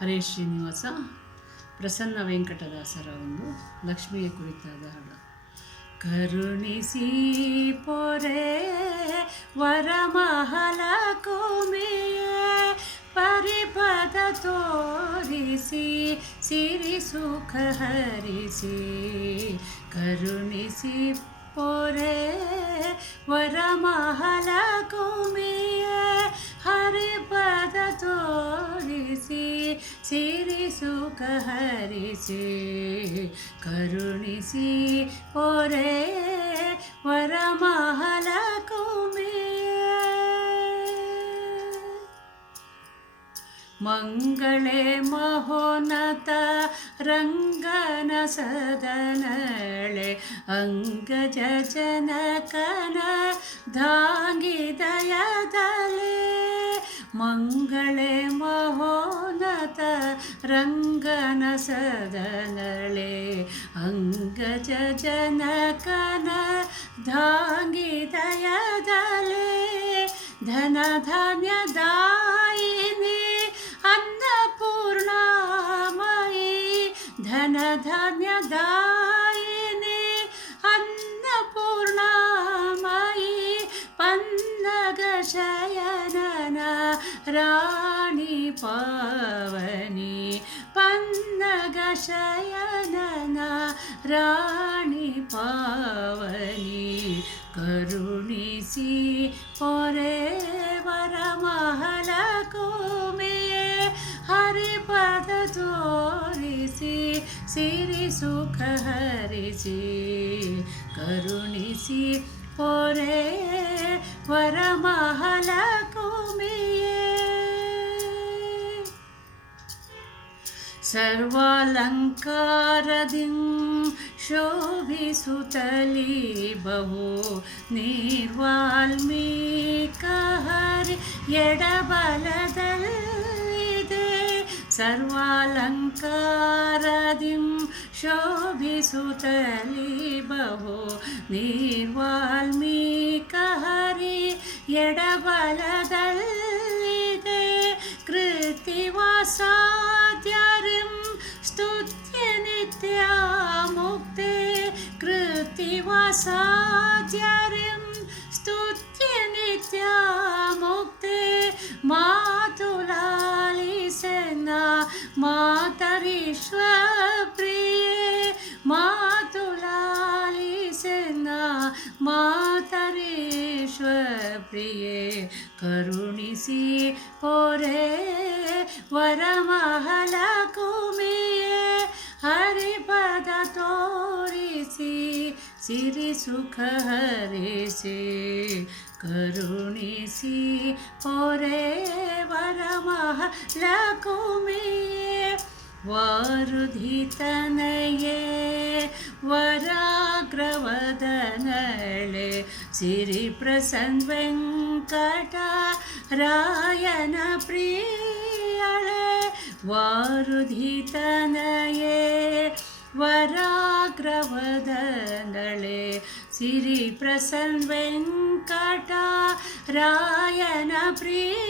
ಹರೇಶ್ ಶ್ರೀನಿವಾಸ, ಪ್ರಸನ್ನ ವೆಂಕಟದಾಸರ ಒಂದು ಲಕ್ಷ್ಮಿಯ ಕುರಿತಾದ ಹಾಡು ಕರುಣಿಸಿ ಪೊರೆ ವರಮಹಲ ಕೋಮೆಯ, ಪರಿಪದ ತೋರಿಸಿ, ಸಿರಿ ಸುಖ ಹರಿಸಿ. ಕರುಣಿಸಿ ಪೊರೆ ವರಮಹಲ ಕುಮಿಯೇ ಸಿರಿ ಸುಖ ಹರಿಸಿ ಕರುಣಿಸಿ ಪೊರೆ ವರಮಹಲ ಕುಮಿಯೇ ಮಂಗಳೇ ಮಹೋನ್ನತ ರಂಗನ ಸದನಳೆ ಅಂಗಜ ಜನಕನ ಧಾಂಗಿ मङ्गले महोनत रङ्गनसदनले अङ्गज जनकन धाङ्गितयदले दयदले अन्नपूर्णामयि धन्यिने अन्नपूर्णामयि धन राणि पावनि पन्न राणि पावनि करुणिसि परे वरमहलो मे हरि पद द्विसि सिरि सुख हरिषि करुणि परे परमहल ಸರ್ವಾಲಂಕಾರದಿಂ ಶೋಭಿಸುತ್ತಲಿ ಬಹು ನಿರ್ವಾಲ್ಮೀಕ ಹರಿ ಎಡಬಲದಲ್ಲಿದೆ ಸರ್ವಾಲಂಕಾರದಿಂ ಶೋಭಿಸುತ್ತಲಿ ಬಹು ನಿರ್ವಾಲ್ಮೀಕ ಹರಿ ಕೃತಿವಾಸಾದ್ಯರಿಂ ಸ್ತುತ್ಯ ನಿತ್ಯ ಮುಕ್ತೆ ಮಾತುಲಾಲಿಸನ ಮಾತರಿಶ್ವ ಪ್ರಿಯೆ ಮಾತುಲಾಲಿಸನ ಮಾತರೀಶ್ವ ಪ್ರಿಯೆ ಕರುಣಿಸಿ ಪೊರೆ ವರಮಹಲ ಕುಮಿಯೇ ಹರಿಪದ ತೋರಿಸಿ से सिरि सुख हरे से करुणी सी पोरे वरमः लकुमे वारुधितनये वराग्रवदनळे सिरिप्रसन्वेङ्कटरायन प्रियळे वारुधितनये വരാഗ്രവദങ്ങളെ സിരി പ്രസൻ വെങ്കട രായന പ്രിയ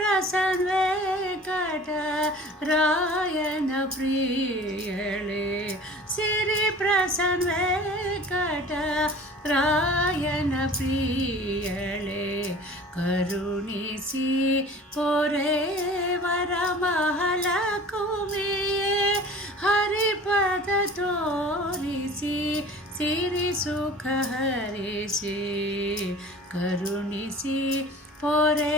ಸಿರಿ ಪ್ರಸನ್ ರಾಯನ ಪ್ರಿಯಳೆ. ಸಿರಿ ಪ್ರಸನ್ ವೆಂಕಟ ರಾಯನ ಪ್ರಿಯಳೆ. ಕರುಣಿಸಿ ಪೊರೆ ವರಮಹಲ ಕುಮಿಯೇ. ಹರಿಪದ ತೋರಿಸಿ ಸಿರಿ ಸುಖ ಹರಿಸಿ. ಕರುಣಿಸಿ ಪೊರೆ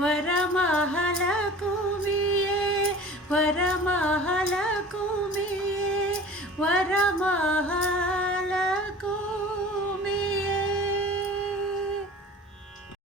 ವರಮಹಲ ಕುಮಿಯೇ ವರಮಹಲ ಕುಮಿಯೇ ವರಮಹಲ